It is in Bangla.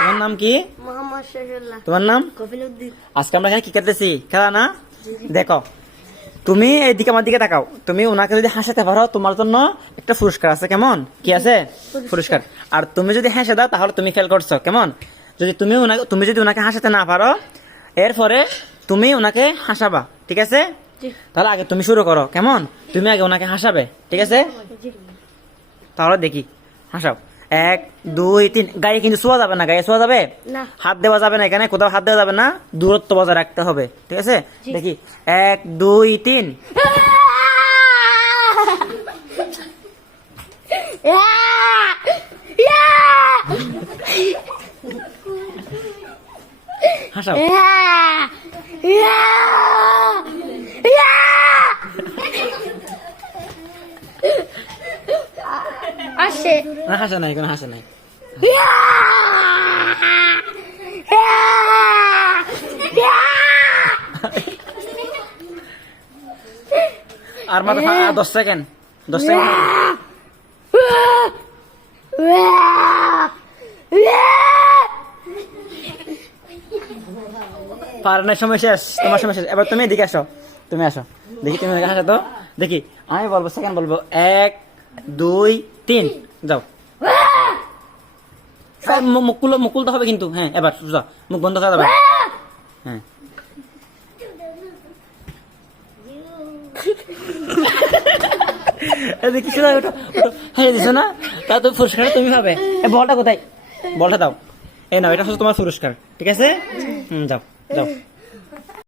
তোমার নাম কি? মোহাম্মদ শহীদুল্লাহ। তোমার নাম? কফিলউদ্দিন। আজকে আমরা এখানে কি করতেছি? খেলা না? দেখো, তুমি এইদিকে আমার দিকে তাকাও। তুমি ওনাকে যদি হাসাতে পারো তোমার জন্য একটা পুরস্কার আছে। কেমন? কি আছে? পুরস্কার। আর তুমি যদি হেসে দাও তাহলে তুমি ফেল করছো। কেমন? যদি তুমি যদি ওনাকে হাসাতে না পারো, এরপরে তুমি ওনাকে হাসাবা। ঠিক আছে? তাহলে আগে তুমি শুরু করো। কেমন? তুমি আগে ওনাকে হাসাবে। ঠিক আছে? তাহলে দেখি, হাসাও। 1 2 3। গায়ে কিন্তু ছোঁয়া যাবে না। গায়ে ছোঁয়া যাবে না। হাত দেওয়া যাবে না। এখানে কোথাও হাত দেওয়া যাবে না। দূরত্ব বজায় রাখতে হবে। ঠিক আছে? দেখি 1 2 3। হাসাও। আসে। না, হাসা নাই, কোনো হাসা নাই। আর মাত্র 10 সেকেন্ড। 10 সেকেন্ড। পারানোর সময় শেষ। তোমার সময় শেষ। এবার তুমি এদিকে আসো। তুমি আসো। দেখি তুমি হাসা তো। দেখি, আমি বলবো, সেকেন্ড বলবো। 1 2 3। যাও। মুখ খুলতে হবে কিন্তু। হ্যাঁ, এবার যাও। মুখ বন্ধ করা যাবে। হ্যাঁ। দেখি শোনা, ওটা হ্যাঁ দিছো না? তা তো পুরস্কার তুমি পাবে। বলটা কোথায়? বলটা দাও। এই নাও, এটা হচ্ছে তোমার পুরস্কার। ঠিক আছে? যাও যাও।